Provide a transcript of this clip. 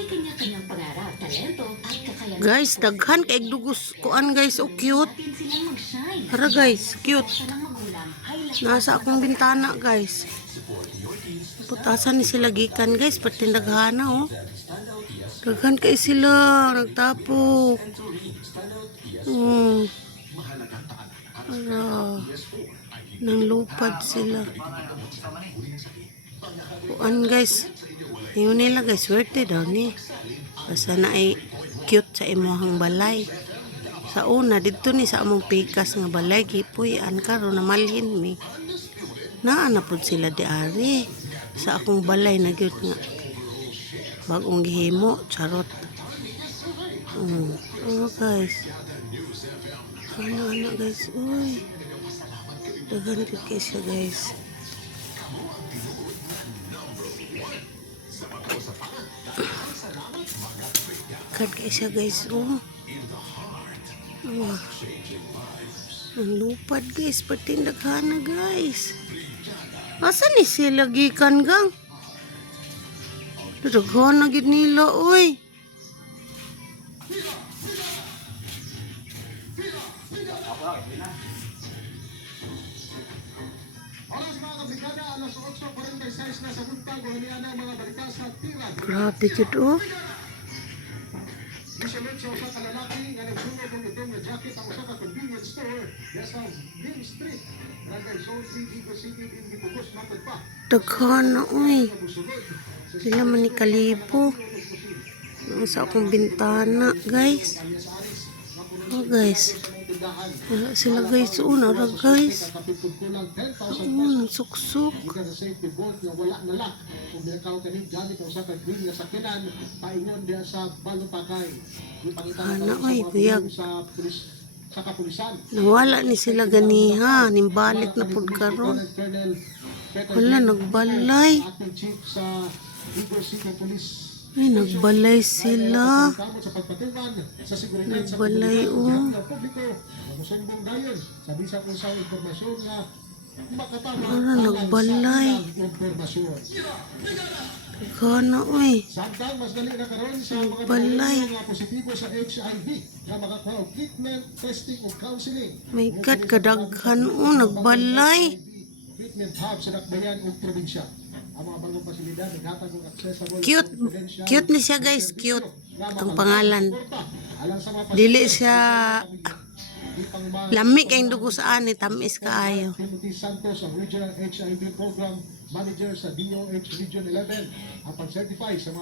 may kanya-kanyang pangarap, talento at kakayanan. Guys, daghan kay dugos kuan guys, oh cute. Natin silang mag-shine. Tara guys, cute. Sa mga magulang, highlight Nasa akong bintana guys. Putasan ni sila gikan guys, pati daghana oh. Daghan kay sila, nagtapok. Ara, nang lupad sila. Kuan guys, yun nila guys, swerte daw ni. Basta na ay cute sa imuhang balay. Sa una, dito ni sa among pikas nga balay, gipuy-an karon na malhin mi. Naanapod sila di ari. Sa akong balay na cute nga. Bagong gihimo, charot. Oh guys. Ano guys, uy. Daghan cute kay siya guys. Kad kay siya guys, oh. Ang lupad guys, pati daghana guys. Asa ni sila gikan gang? Daghana gid nila oy. Grabe gid oh. Daghana uy. Sila man ni kalibo. Sa akong bintana guys. Oh guys. Wala sila guys. Nara guys. Suksuk. Ana oy biyag. Nawala ni sila ganiha. Nimbalik na pud karon. Wala nagbalay. Ay, nagbalay sila. Nagbalay oh. Ano, nagbalay. Gana oy. Nagbalay. My God, kadaghan oh, nagbalay. Cute. Cute ni siya guys, cute. Ang pangalan. Dili siya lami kayong dugo sa ani, tamis kaayo. Timothy Santos, ang Regional HIV Program Manager sa DOH Region 11, ang pag-certify sa mga